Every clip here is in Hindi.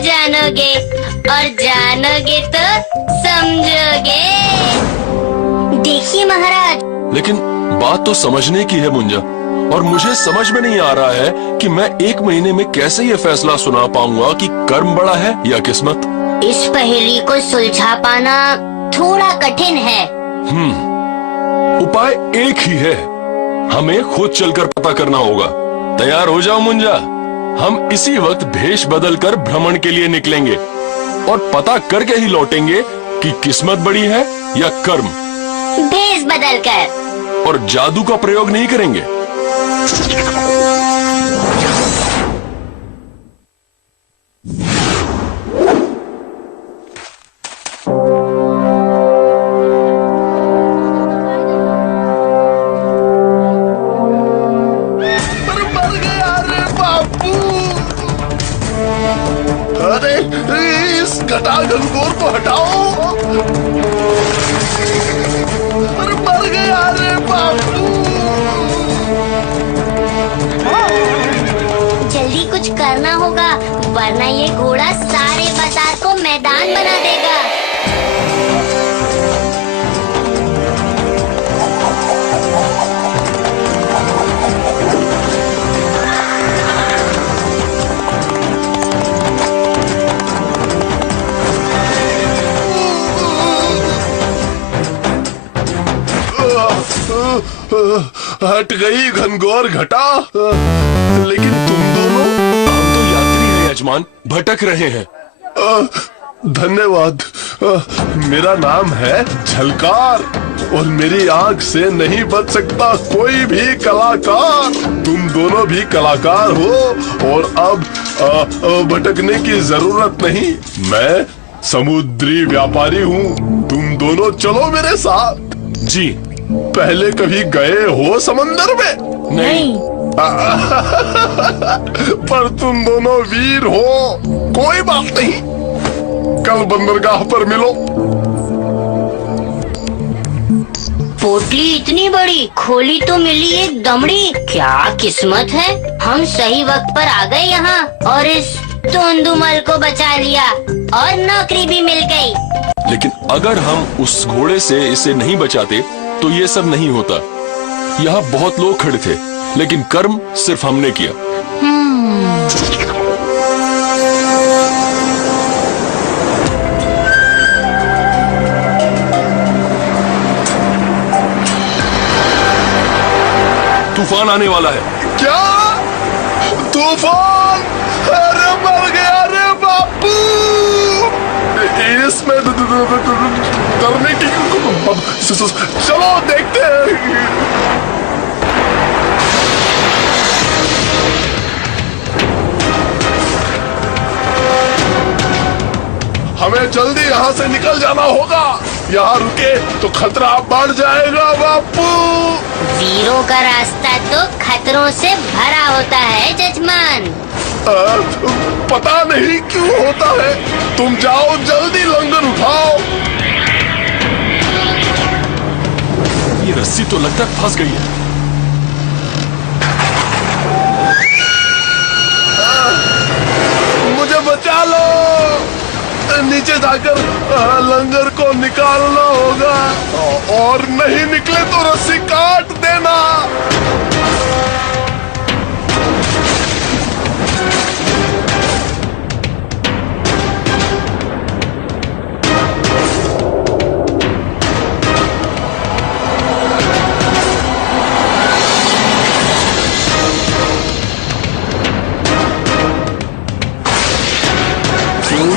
जानोगे और जानोगे तो समझोगे। देखिए महाराज। लेकिन बात तो समझने की है मुंजा, और मुझे समझ में नहीं आ रहा है कि मैं 1 महीने में कैसे ये फैसला सुना पाऊंगा कि कर्म बड़ा है या किस्मत। इस पहेली को सुलझा पाना थोड़ा कठिन है। उपाय एक ही है, हमें खुद चलकर पता करना होगा। तैयार हो जाओ मुंजा, हम इसी वक्त भेष बदलकर भ्रमण के लिए निकलेंगे और पता करके ही लौटेंगे कि किस्मत बड़ी है या कर्म। भेष बदलकर। और जादू का प्रयोग नहीं करेंगे। अरे इस घटाघनघोर को हटाओ। अरे मर गया रे बापू। जल्दी कुछ करना होगा, वरना ये घोड़ा सारे बाजार को मैदान बना देगा। हट गई घनघोर घटा। लेकिन तुम दोनों? हम तो यात्री हैं यजमान, भटक रहे हैं। धन्यवाद। मेरा नाम है झलकार और मेरी आंख से नहीं बच सकता कोई भी कलाकार। तुम दोनों भी कलाकार हो और अब भटकने की जरूरत नहीं। मैं समुद्री व्यापारी हूँ। तुम दोनों चलो मेरे साथ। जी। पहले कभी गए हो समंदर में? नहीं। पर तुम दोनों वीर हो। कोई बात नहीं, कल बंदरगाह पर मिलो। पोटली इतनी बड़ी, खोली तो मिली एक दमड़ी। क्या किस्मत है, हम सही वक्त पर आ गए यहाँ और इस तोंदुमल को बचा लिया और नौकरी भी मिल गई। लेकिन अगर हम उस घोड़े से इसे नहीं बचाते तो ये सब नहीं होता। यहाँ बहुत लोग खड़े थे, लेकिन कर्म सिर्फ हमने किया। तूफान आने वाला है। क्या तूफान? अरे मर गया रे बापू। इसमें डरने की चलो देखते हैं। हमें जल्दी यहाँ से निकल जाना होगा। यहाँ रुके तो खतरा बढ़ जाएगा बापू। वीरों का रास्ता तो खतरों से भरा होता है जजमान। पता नहीं क्यों होता है। तुम जाओ जल्दी, लंगर उठाओ। ये रस्सी तो लगता है फंस गई है। मुझे बचा लो। नीचे जाकर लंगर को निकालना होगा और नहीं निकले तो रस्सी काट देना।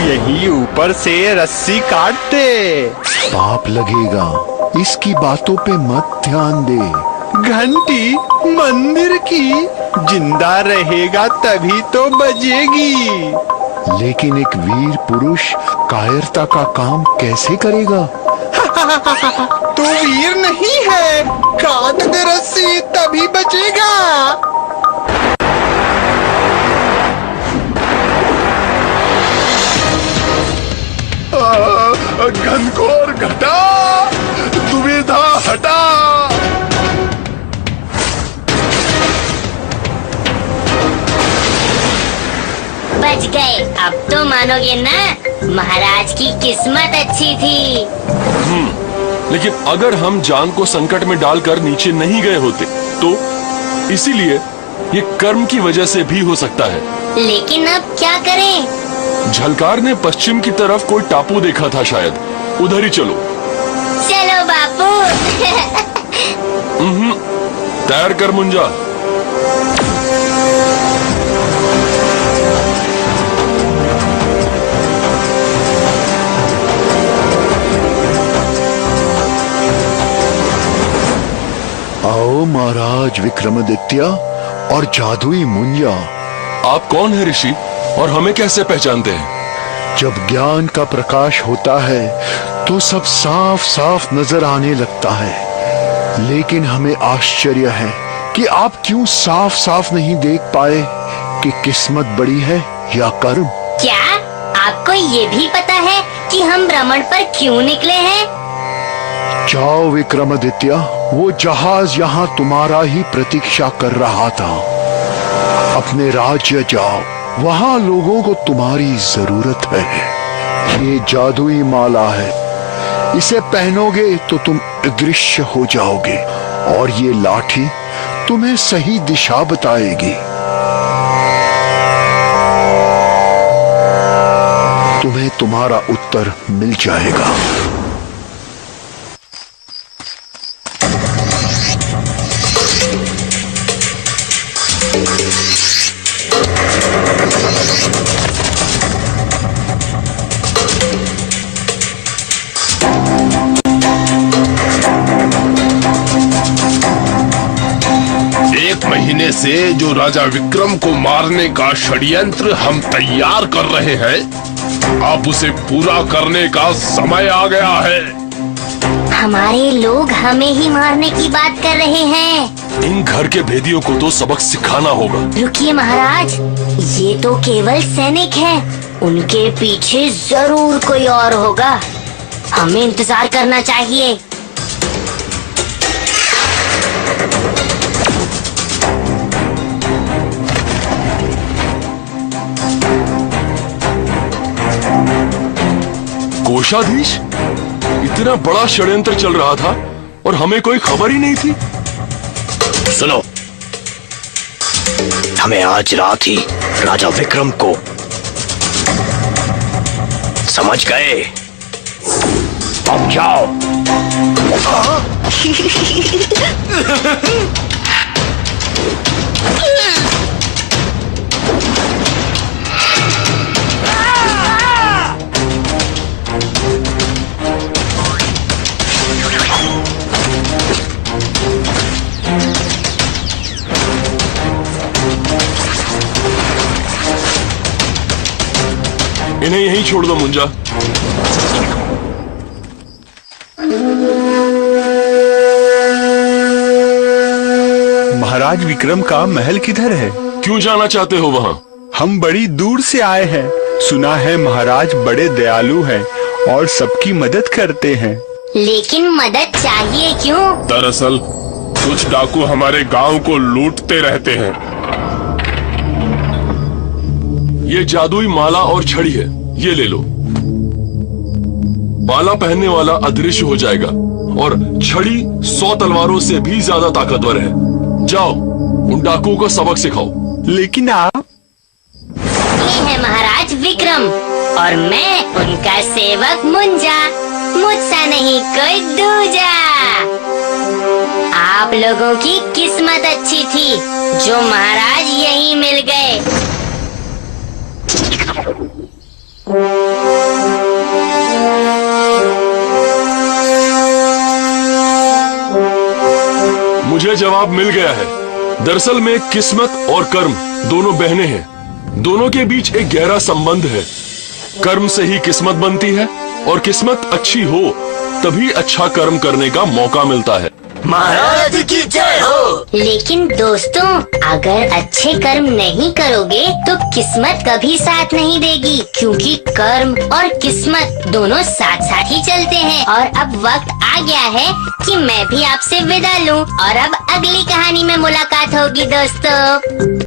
यही ऊपर से रस्सी काट दे। पाप लगेगा, इसकी बातों पे मत ध्यान दे। घंटी मंदिर की जिंदा रहेगा तभी तो बजेगी। लेकिन एक वीर पुरुष कायरता का काम कैसे करेगा? तू वीर नहीं है, काट दे रस्सी तभी बचेगा। घनघोर घटा, दुविधा हटा। बच गए। अब तो मानोगे ना, महाराज की किस्मत अच्छी थी। लेकिन अगर हम जान को संकट में डालकर नीचे नहीं गए होते तो इसीलिए ये कर्म की वजह से भी हो सकता है। लेकिन अब क्या करें? झलकार ने पश्चिम की तरफ कोई टापू देखा था, शायद उधर ही चलो। चलो बापू। तैयार कर मुंजा। आओ महाराज विक्रमादित्य और जादुई मुंजा। आप कौन है ऋषि और हमें कैसे पहचानते हैं? जब ज्ञान का प्रकाश होता है तो सब साफ साफ नजर आने लगता है, लेकिन हमें आश्चर्य है कि आप क्यों साफ साफ नहीं देख पाए कि किस्मत बड़ी है या कर्म। क्या आपको ये भी पता है कि हम भ्रमण पर क्यों निकले हैं? जाओ विक्रमादित्य, वो जहाज यहाँ तुम्हारा ही प्रतीक्षा कर रहा था। अपने राज्य जाओ, वहाँ लोगों को तुम्हारी जरूरत है। ये जादुई माला है, इसे पहनोगे तो तुम अदृश्य हो जाओगे और ये लाठी तुम्हें सही दिशा बताएगी। तुम्हें तुम्हारा उत्तर मिल जाएगा। एक महीने से जो राजा विक्रम को मारने का षड्यंत्र हम तैयार कर रहे हैं, अब उसे पूरा करने का समय आ गया है। हमारे लोग हमें ही मारने की बात कर रहे हैं। इन घर के भेदियों को तो सबक सिखाना होगा। रुकिए महाराज, ये तो केवल सैनिक हैं। उनके पीछे जरूर कोई और होगा। हमें इंतजार करना चाहिए। कोषाधीश, इतना बड़ा षड्यंत्र चल रहा था और हमें कोई खबर ही नहीं थी। सुनो, हमें आज रात ही राजा विक्रम को समझ गए। अब जाओ। इन्हें यहीं छोड़ दो मुंजा। महाराज विक्रम का महल किधर है? क्यों जाना चाहते हो वहाँ? हम बड़ी दूर से आए हैं। सुना है महाराज बड़े दयालु हैं और सबकी मदद करते हैं। लेकिन मदद चाहिए क्यों? दरअसल कुछ डाकू हमारे गांव को लूटते रहते हैं। ये जादुई माला और छड़ी है, ये ले लो। माला पहनने वाला अदृश्य हो जाएगा और छड़ी 100 तलवारों से भी ज्यादा ताकतवर है। जाओ, उन डाकुओं को सबक सिखाओ। लेकिन आप? ये है महाराज विक्रम और मैं उनका सेवक मुंजा। मुझसा नहीं कोई दूजा। आप लोगों की किस्मत अच्छी थी जो महाराज यहीं मिल गए। मुझे जवाब मिल गया है। दरअसल में किस्मत और कर्म दोनों बहनें हैं। दोनों के बीच एक गहरा संबंध है। कर्म से ही किस्मत बनती है और किस्मत अच्छी हो तभी अच्छा कर्म करने का मौका मिलता है। महाराज की जय हो। लेकिन दोस्तों, अगर अच्छे कर्म नहीं करोगे तो किस्मत कभी साथ नहीं देगी, क्योंकि कर्म और किस्मत दोनों साथ साथ ही चलते हैं। और अब वक्त आ गया है कि मैं भी आपसे विदा लूं और अब अगली कहानी में मुलाकात होगी दोस्तों।